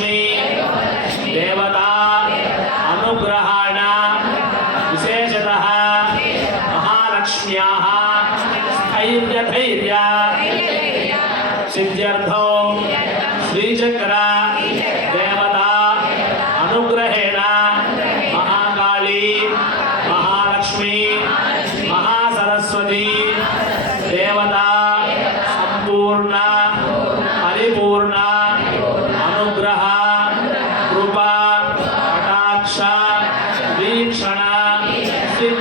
लक्ष्मी देवता अनुग्रहाण विशेषतः महालक्ष्म्याः स्थैर्यधैर्य श्रीचक्र देवता अनुग्रहेण महाकाली महालक्ष्मी महासरस्वती देवता संपूर्ण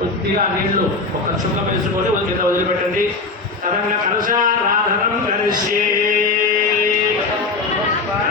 కొద్దిగా నీళ్ళు. ఒక చుక్క వేసుకొని కింద వదిలిపెట్టండి. తదంగా కలశారాధనం కలిసి